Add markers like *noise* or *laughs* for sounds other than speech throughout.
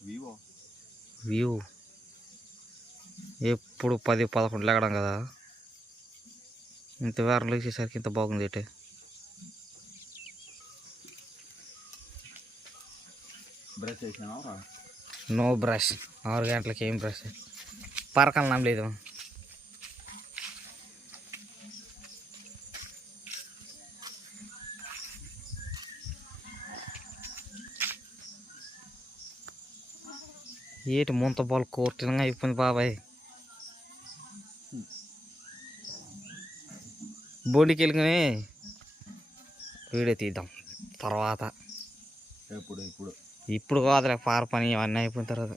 Vivo view ఎప్పుడు పది పదకొండు లేగడం కదా. ఇంత వేరం లేచేసరికి ఇంత బాగుంది బ్రష్ చేసినావా నో బ్రష్ ఆరు గంటలకి ఏం బ్రష్ పరకలు నమ్మలేదు ఏటి ముంత బాల్ కోర్టుగా అయిపోయింది బాబాయ్. బోడికి వెళ్ళి వీడియో తీద్దాం. తర్వాత ఎప్పుడు ఇప్పుడు ఇప్పుడు కాదులే పార పని ఇవన్నీ అయిపోయిన తర్వాత.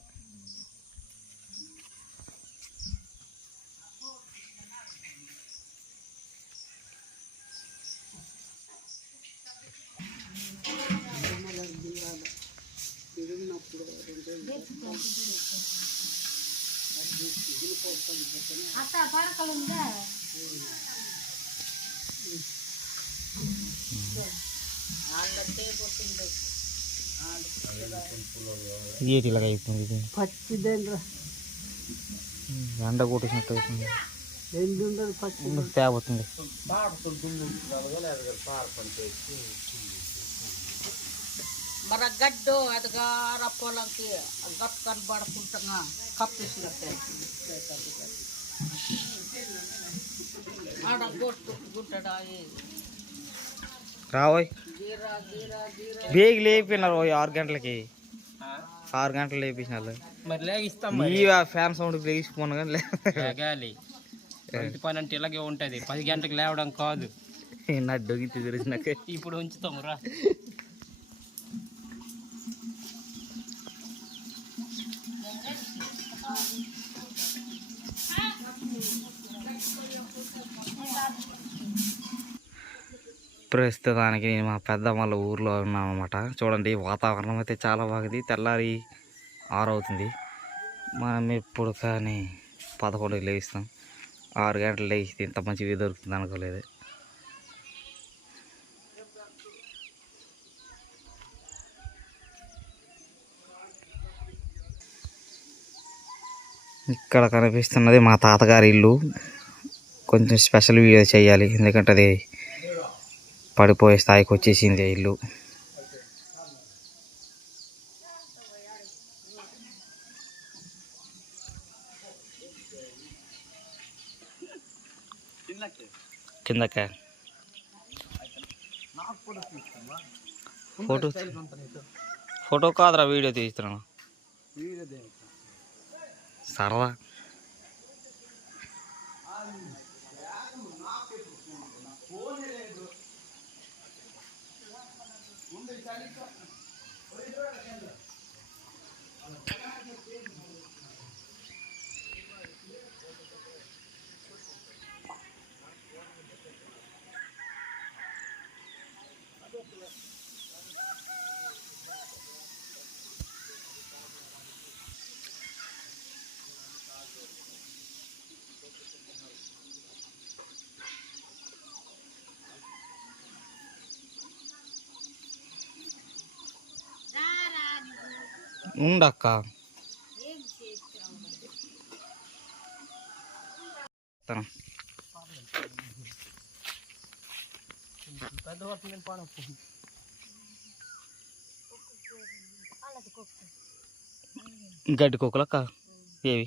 అత్త పడకలు ఉందా ఏటి ఇలాగ అయిపోయింది ఇది పచ్చిదేంద్ర ఎండ కొట్టేసినట్టు అయిపోయింది ఎండు ఉండదు పచ్చి ఉండు, తేబోతుంది మన గడ్డు అదిగా పొలంకి గట్టు కనబడకుండా కప్పేసినట్టే. ఆడ గొట్టు గుట్టడా రావోయ్ బేగి లేపినారు ఓయ్ ఆరు గంటలకి. ఆరు గంటలు లేపించినారు మరి లేగిస్తాం ఈ ఫ్యాన్ సౌండ్ లేచిపోను కానీ లేగాలి. ఇంటి పని అంటే ఇలాగే ఉంటది. పది గంటలకు లేవడం కాదు. నా డొగితే తెలిసినాక ఇప్పుడు ఉంచుతాం రా. ప్రస్తుతానికి నేను మా పెద్దమ్మల ఊర్లో ఉన్నామన్నమాట చూడండి వాతావరణం అయితే చాలా బాగుంది. తెల్లారి ఆరవుతుంది. మనం ఎప్పుడు కానీ పదకొండుకి లేస్తాం. ఆరు గంటలు లేచి ఇంత మంచి వ్యూ దొరుకుతుంది అనుకోలేదు. ఇక్కడ కనిపిస్తున్నది మా తాతగారి ఇల్లు. కొంచెం స్పెషల్ వీడియో చేయాలి. ఎందుకంటే అది పడిపోయే స్థాయికి వచ్చేసింది ఇల్లు. కిందక. ఫోటో ఫోటో కాదురా వీడియో తీస్తున్నాను. సరదా. especialista. Por eso era ఉండక్క గడ్డి కుక్కలక్క ఏవి?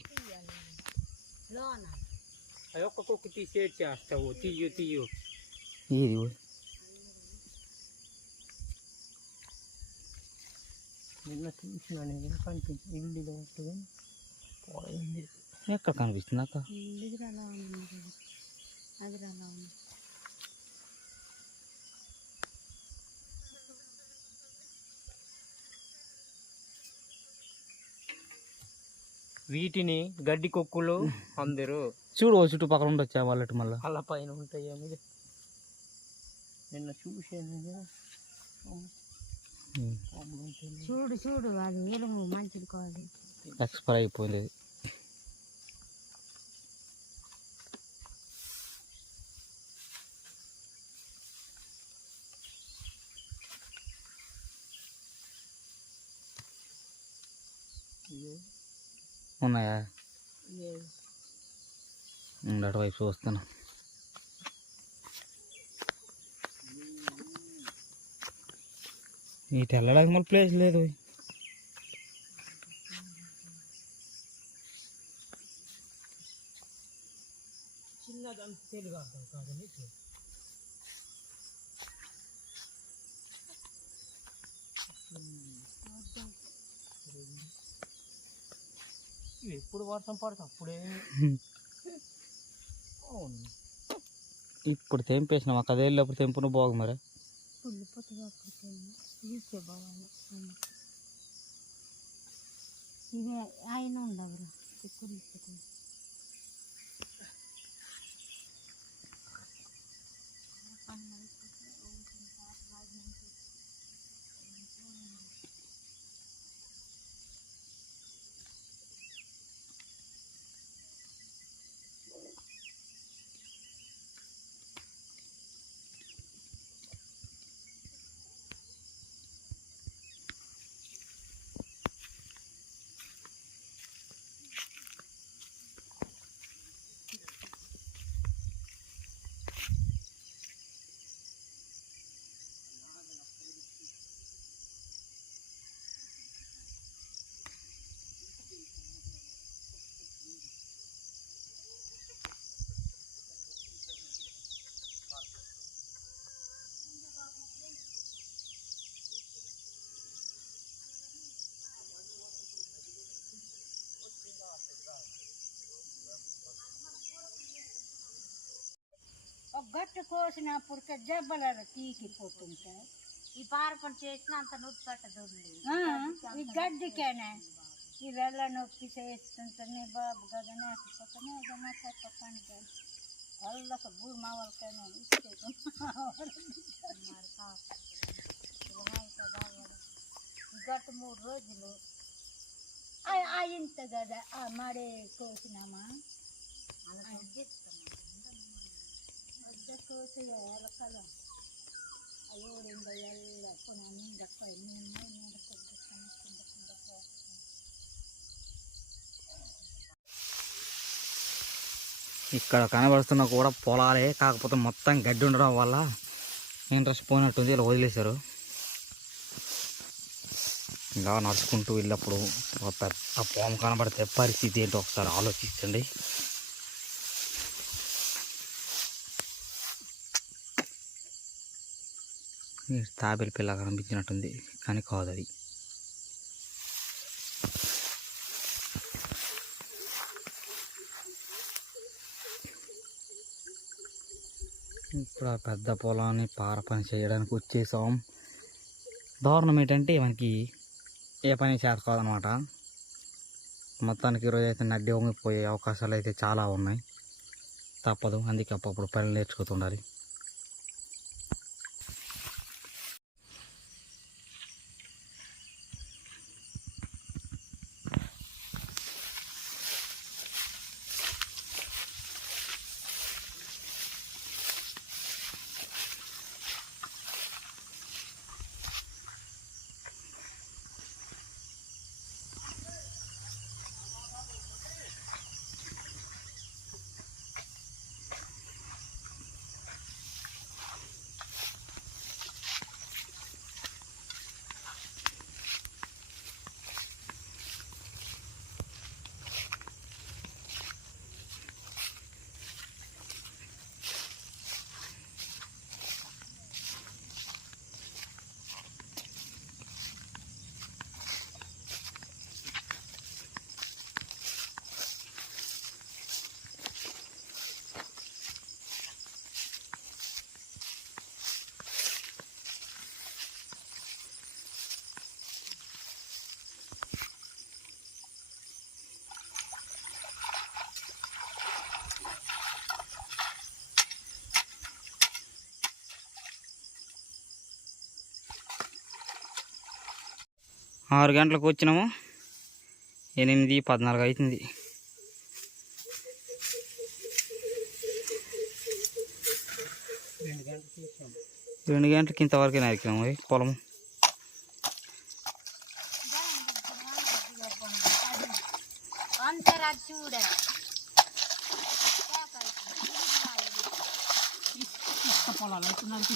ఒక్క కుక్క తీసి చేస్తావు తీయు తీయు. ఏది ఓయ్? నిన్న చూసిన నేను కనిపించి ఇల్లు ఉంటుంది పోయింది. ఎక్కడ కనిపిస్తుంది అక్క ఎదురలా ఉంది అదిరలా ఉంది. వీటిని గడ్డి కుక్కులు అందరూ చూడు ఓ చుట్టుపక్కల ఉండొచ్చా వాళ్ళటి మళ్ళీ? అలా పైన ఉంటాయేమో ఇది. నిన్న చూసాను ఉంటాయి. చూడు చూడు అది ఎలుము మంచిది కాదు. ఎక్స్పైర్ అయిపోయింది. ఉన్నాయా? అటువైపు చూస్తాను ఇటు వెళ్ళడానికి మళ్ళీ ప్లేస్ లేదు. ఎప్పుడు వర్షం పడుతుంది అప్పుడే ఇప్పుడు తెంపేసినాం. అక్కడ వెళ్ళినప్పుడు తెంపును బాగు మరి. ఇవి ఆయన ఉండవు ఎక్కువ తీసుకుంటుంది అన్న కుళ్ళిపోతుంది అక్కడికి ఇదే బావాలి ఇదే ఆయన ఉండవు కుళ్ళిపోతుంది ఒక గట్టు కోసినప్పుడు జబ్బలు తీకిపోతుంటాయి ఈ పారపని చేసిన అంత నొప్పి పెట్టదు ఈ గడ్డికేనే ఈ వెళ్ళ నొప్పి చేస్తుంటే బాబు కదా నేకపోతేనే ఏదైనా చెప్పకండి వాళ్ళకి భూమి మా వాళ్ళకైనా గట్టు మూడు రోజులు ఆ- ఆ ఇంత కదా ఆ మడే కోసినామా అయ్యో రెండు కొన్ని ఇక్కడ కనబడుతున్న కూడా పొలాలే కాకపోతే మొత్తం గడ్డి ఉండడం వల్ల ఇంట్రెస్ట్ పోయినట్టుంది ఇలా వదిలేశారు. ఇలా నడుచుకుంటూ వెళ్ళినప్పుడు ఒక పెద్ద పాము కనబడితే పరిస్థితి ఏంటో ఒకసారి ఆలోచించండి. తాబేలు పిల్ల కనిపించినట్టుంది కానీ కాదు అది ఇప్పుడు ఆ పెద్ద పొలాన్ని పార పని చేయడానికి వచ్చేసాం. దారుణం ఏంటంటే మనకి ఏ పని చేత కాదనమాట మొత్తానికి ఈరోజు అయితే నడ్డి వంగిపోయే అవకాశాలు అయితే చాలా ఉన్నాయి. తప్పదు అందుకే అప్పుడప్పుడు పనులు నేర్చుకుతుండాలి ఆరు గంటలకు వచ్చినాము. ఎనిమిది పద్నాలుగు అవుతుంది రెండు గంటలకి ఇంతవరకు నరికినాము అవి పొలం పొలాలు అవుతుందంటే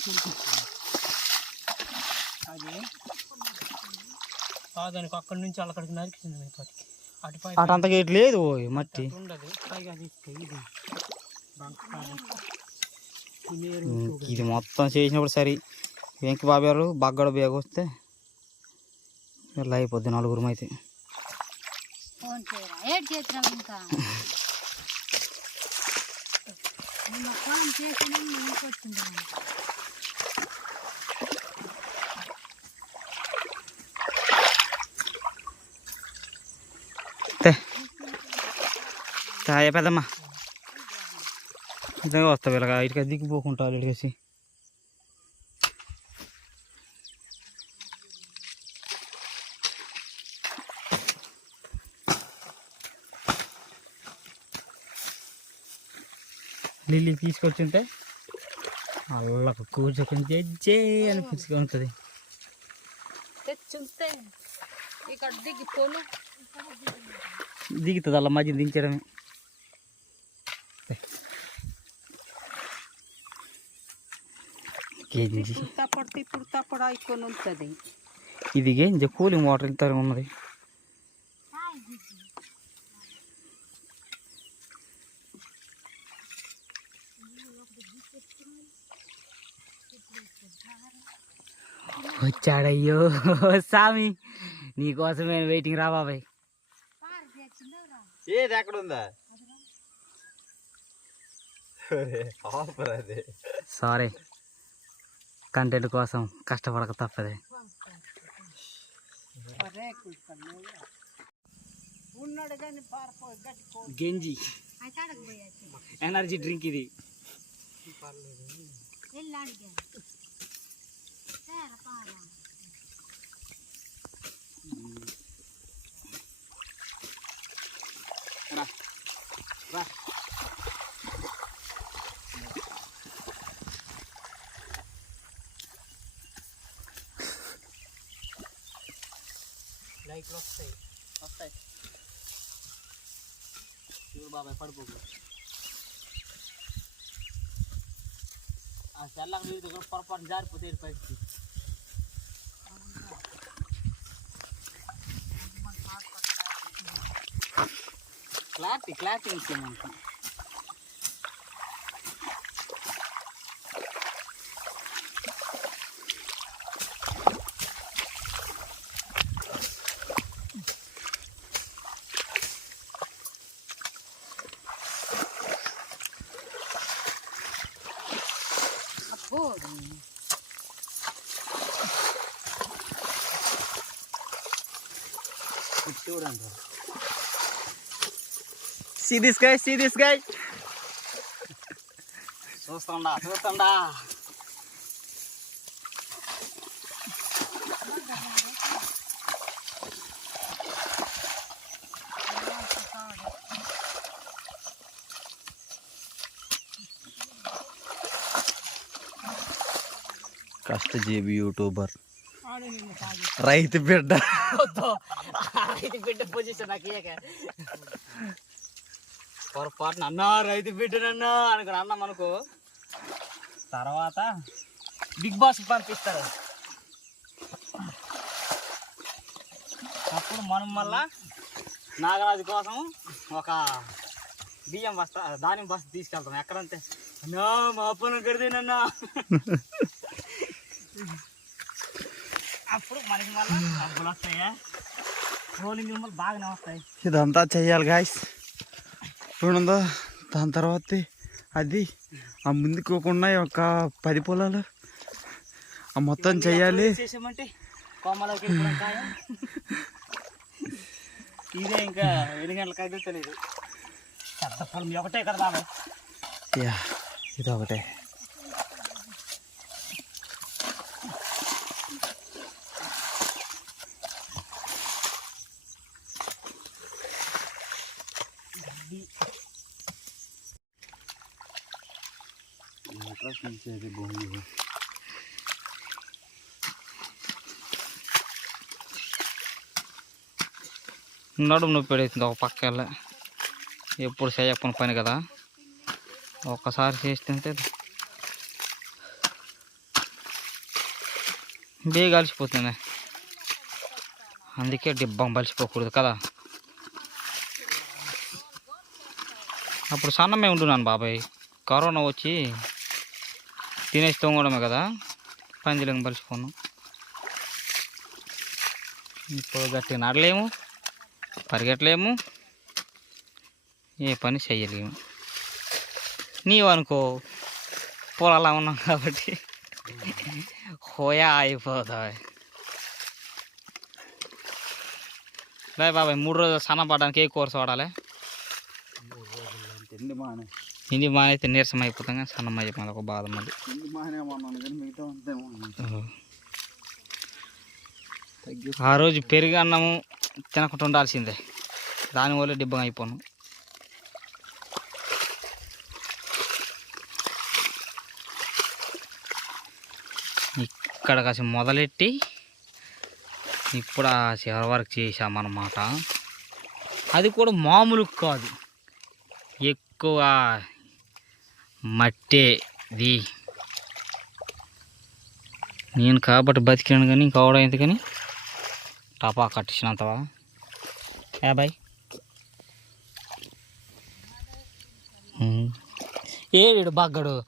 కాదానికి అక్కడి నుంచి అక్కడికి నరికింది మీపటికి అటుపై అటంత గేట్ లేదు ఓయ్ మట్టి. ఉండదు. పైగా తీస్తే ఇది. మొత్తం చేసినప్పుడు సరే. వెంకి బాబు గారు బగ్గడ బేగ వస్తే ఇలా అయిపోద్ది నలుగురు అయితే. ఇంకా *laughs* నిన్న ఫోన్ చేసిన ఇంటికి వచ్చింది తే తాయ పెద్దమ్మా. ఇదే వస్తావు ఇలాగ ఇటుక దిగిపోకుంటారు ఇటుకేసి లిల్లీ తీసుకొచ్చుంటే అల్లకు కూర్చొని జడ్జే అనిపించుకొని ఉంటుంది. తెచ్చుంటే ఇక్కడ దిగి పోలు దిగుతుంది అలా మధ్య దించడమే. గేంజి తప్పడు ఇప్పుడు తప్పడు అయిపోయి ఉంటుంది. ఇది గేంజి కూలింగ్ వాటర్ ఇంత ఉన్నది. వచ్చాడయ్యో సామి నీకోసమే వెయిటింగ్ రా బాబాయ్. ఏది ఎక్కడ ఉందా? సారీ. కంటెంట్ కోసం కష్టపడక తప్పదే ఉన్నాడు కానీ పారిపోయి గట్టి గెంజి అయితే అడగ పోయాச்சு ఎనర్జీ డ్రింక్ ఇది వెళ్ళి అడిగా తేరా పారా లైట్లు వస్తాయి వస్తాయి చూడు బాబాయ్ పడిపోకు ఆ తెల్లకి నీరు కూడా పొరపాటు జారిపోతే పైకి క్లారిటీ క్లారిటీ ఇచ్చాను మనకు అబ్బో చూడండి. See this guy see this guy చూస్తుండా చూస్తుండా. కష్టజీవి యూట్యూబర్. రైతు బిడ్డ. రైతు బిడ్డ పొజిషన్ నాకు ఇయ్యక. పొరపాటున అన్నా రైతు బిడ్డనన్నా అనుకుని అన్నాం అనుకో తర్వాత బిగ్ బాస్ పంపిస్తారు. అప్పుడు మనం మళ్ళా నాగరాజు కోసం ఒక బియ్యం బస్తా ధాన్యం బస్తా తీసుకెళ్తాం. ఎక్కడంతే అన్నా మా అప్పను కడితేనన్నా *laughs* అప్పుడు మనకి మళ్ళీ డబ్బులు వస్తాయా. రోలింగ్ మళ్ళీ బాగానే వస్తాయి ఇదంతా చెయ్యాలి గాయస్ చూడందా దాని తర్వాత అది ఆ ముందుకోకుండా ఒక పది పొలాలు ఆ మొత్తం ఖాయం. ఇదే ఇంకా ఎన్ని గంటలకు అయితే తెలియదు పెద్ద పొలం ఒకటే కదా బాబాయ్ యా ఇది ఒకటే. తీసేది భూమి నడుము నొప్పి పెడుతుంది ఒక పక్క వెళ్ళ ఎప్పుడు చేయకపోయిన పని కదా ఒక్కసారి చేస్తుంటే బేగా అలసిపోతుంది అందుకే డిబ్బం బలిసిపోకూడదు కదా అప్పుడు సన్నమే ఉంటున్నాను బాబాయ్ కరోనా వచ్చి తినేసి తొంగడమే కదా? పందిలంగా బలిసిపోను ఇప్పుడు గట్టి నడలేము పరిగెట్టలేము. ఏ పని చెయ్యలేము. నీవు అనుకో పొలాలా ఉన్నాం కాబట్టి హోయా అయిపోతాయి. లే బాబాయ్ మూడు రోజులు సన్న పడడానికి ఏ కోర్సు వాడాలి? తిండి ఇది మానైతే నీరసం అయిపోతాం కానీ సన్నం అయిపోయింది ఒక బాధ మళ్ళీ. ఆ. రోజు పెరుగు అన్నము తినకుండా ఉండాల్సిందే. దానివల్ల డిబ్బం అయిపోను. ఇక్కడ కాసి మొదలెట్టి ఇప్పుడు ఆ చివరి వరకు చేసామన్నమాట అది కూడా మామూలు కాదు. ఎక్కువ మట్టేది నేను కాబట్టి బతికినాను కానీ ఇంకా అవడం ఎందుకని టపా కట్టించినంతవా? ఏ ఏడు బగ్గడు?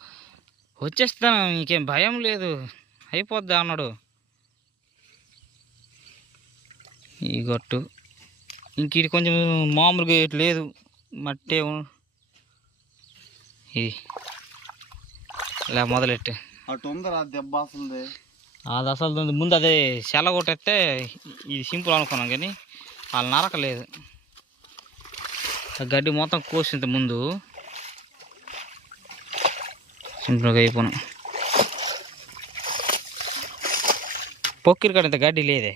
వచ్చేస్తాను నీకేం భయం లేదు. అయిపోద్ది అన్నాడు. ఈ గట్టు. ఇంక ఇది కొంచెం మామూలుగా లేదు. మట్టే ఉ- ఇది. ఇలా మొదలెట్టే. అటు ఉందరా దెబ్బ అసలుదే. అది అసలు ముందు అదే సెల కొట్టేస్తే ఇది సింపుల్ అనుకున్నాం కానీ వాళ్ళు నరకలేదు ఆ గడ్డి మొత్తం కోసింది ముందు. సింపుల్గా అయిపోను. పొక్కిరి కాడ ఇంత గడ్డి లేదే.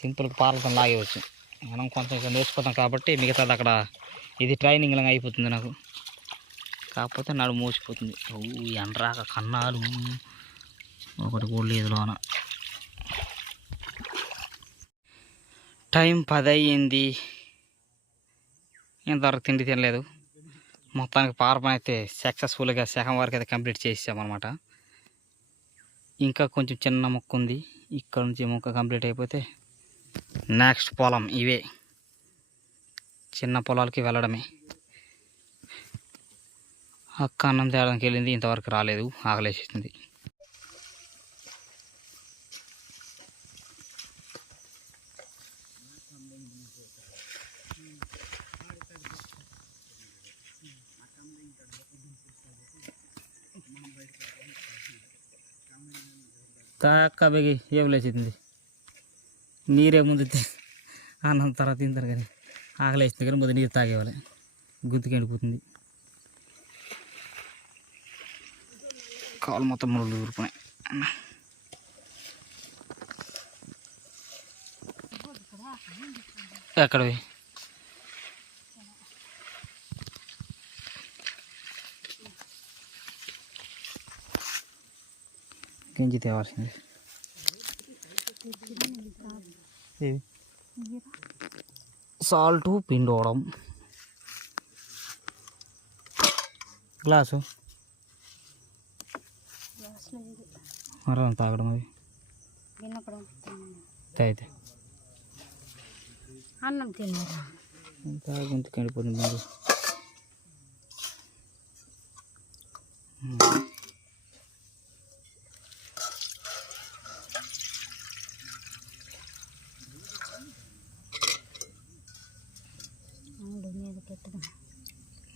సింపుల్గా పార్లతో లాగేవచ్చు మనం కొంచెం ఇక్కడ నేర్చుకుంటాం కాబట్టి మిగతాది అక్కడ ఇది ట్రైనింగ్ లాగా అయిపోతుంది నాకు. కాకపోతే నడు మోసిపోతుంది. ఓ ఎండ్రాక కన్నాలు. ఒకటి కూడా లేదు లోన. టైం పది అయ్యింది ఇంతవరకు తిండి తినలేదు. మొత్తానికి పార్పణ అయితే సక్సెస్ఫుల్గా సగం వరకు అయితే కంప్లీట్ చేసామన్నమాట ఇంకా కొంచెం చిన్న మొక్క ఉంది. ఇక్కడ నుంచి మొక్క కంప్లీట్ అయిపోతే నెక్స్ట్ పొలం ఇవే. చిన్న పొలాలకి వెళ్ళడమే. అక్క అన్నం తేడానికి వెళ్ళింది ఇంతవరకు రాలేదు ఆకలేసింది తాక్క బెగి ఏం నీరే ముందు అన్నం తర్వాత తింటారు కానీ ఆకలేసింది కానీ ముందు నీరు తాగేవాలి గుంతుకెండిపోతుంది కాలు మొత్తం ముళ్ళు ఊరుకున్నాయి ఎక్కడవి గింజి తేవాల్సింది ఏవి సాల్ట్ పిండోవడం గ్లాసు మరం తాగడం అది. తాగితే. అన్నం తిన్నారా తాగి గొంతుకి ఎండిపోతుంది మరి.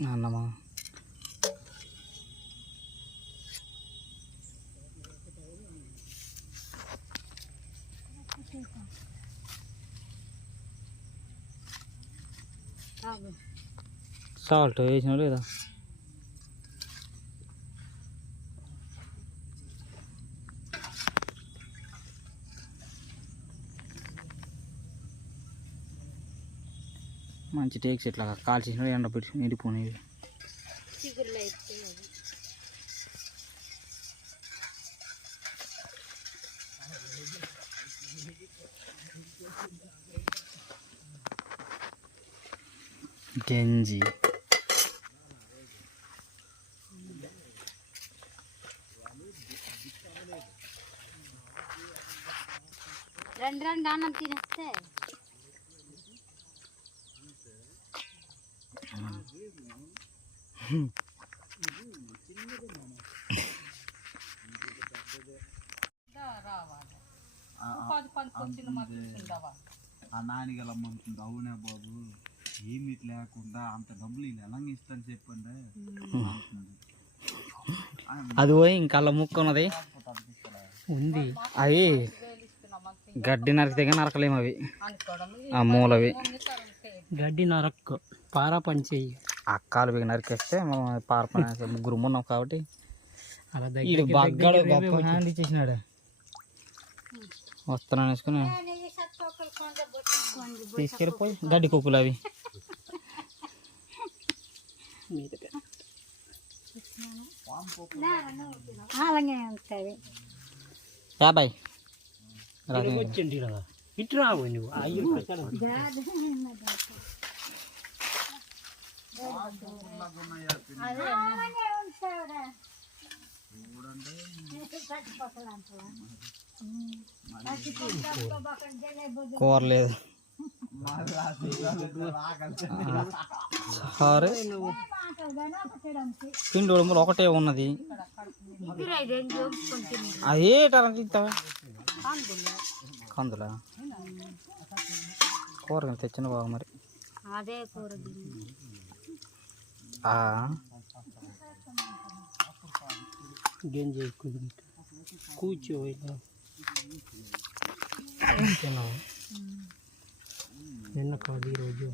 అన్నమా తాగు సాల్ట్ వేసినా లేదా మంచి టేక్స్ ఇట్లా కాల్చేసిన ఎండ పెట్టి నిండిపోయినవి గంజి రెండు రెండు అన్నం తినేస్తే. ఆ నానిగల అవునే బాబు ఏమి లేకుండా అంత డబ్బులు వీళ్ళు ఎలా ఇస్తాను చెప్పండి. అది పోయి ఇంకా అలా ముక్క ఉన్నది. ఉంది. అవి గడ్డి నరికితే నరకలేము అవి. ఆ మూలవి. గడ్డి నరక్కు. పారా పని చెయ్యి. అక్కాలు బిగి నరికేస్తే మనం పార్పణ ముగ్గురు ఉన్నాం కాబట్టి అలా వీడు దగ్గర బగ్గాడు గొప్ప హ్యాండ్ ఇచ్చేసినాడు. వస్తున్నాను వేసుకుని తీసుకెళ్ళిపోయి గడ్డి కుక్కులు అవి. యాభై వచ్చింది ఇటు రావు నువ్వు. అయ్యో కూర లేదు సరే. పిండి ఒకటే ఉన్నది. అదే ఇస్తావా? కందులా. కూర కానీ తెచ్చిన బాగా మరి. అదే కూర ఆ, గంజి కూర్చో? నిన్న కాదు ఈరోజు.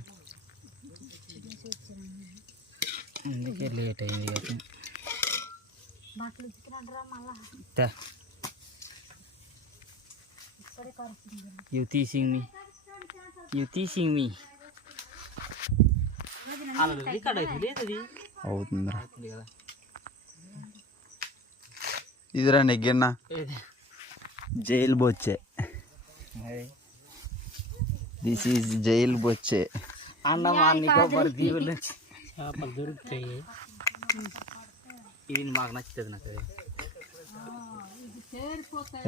అందుకే లేట్ అయింది ఇక. బట్టలు ఉతికినట్రా మళ్ళా. తే. You teasing me. You teasing me. అవుతుందిరా. ఇదిరా నెగ్గిన్న. జైలు బొచ్చే. దిస్ ఈజ్ జైలు బొచ్చే. అన్నం అన్నికోబరి దీవుల చేపలు దొరుకుతాయి. ఇది మాకు నచ్చుతుంది నాకు.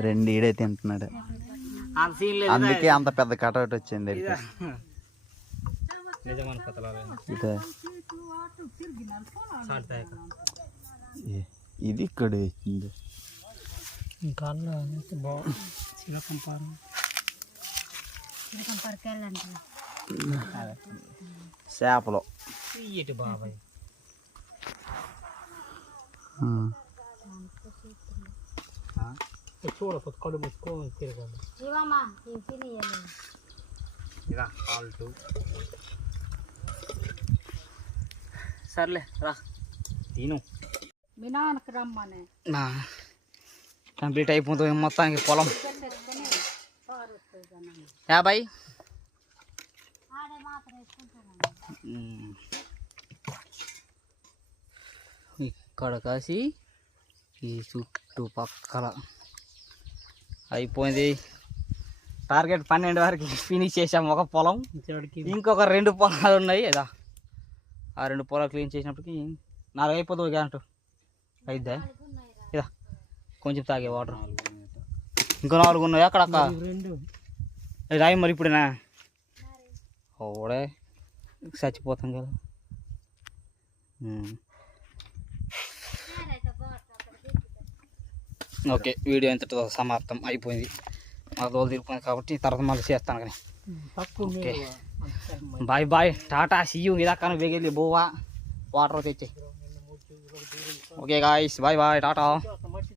రెండు ఈడే తింటున్నాడు. అంత సీన్ లేదు అందుకే అంత పెద్ద కటౌట్ వచ్చింది ఇదా. ఇక్కడ వచ్చింది చేపలు. బాబాయ్. చూడకపోతే కళ్ళు తినేయాలి ఇదా సాల్ట్ సర్లే రా తిను మీ నాన్నకి రమ్మని నా కంప్లీట్ అయిపోతుంది మొత్తానికి పొలం యాభై. ఇక్కడ కాసి ఈ చుట్టుపక్కల. అయిపోయింది. టార్గెట్ పన్నెండు వరకు ఫినిష్ చేసాం ఒక పొలం ఇంకొక రెండు పొలాలు ఉన్నాయి. కదా ఆ రెండు పొలాలు క్లీన్ చేసినప్పటికి నాలుగు అయిపోతుంది గ్యారంటీ అయిద్దా? ఇదా కొంచెం తాగే వాటర్ ఇంకో నాలుగు ఉన్నాయి. అక్కడ రాయి మరి ఇప్పుడేనా ఓడే చచ్చిపోతాం కదా. ఓకే వీడియో ఇంతటితో సమాప్తం అయిపోయింది. మాకు రోజు తీరిపోయింది కాబట్టి తర్వాత మళ్ళీ చేస్తాను కానీ. Okay. Bye bye tata see you ఇదాకా బేగెళ్ళి బోవా. వాటర్ తెచ్చి. Okay guys bye bye tata.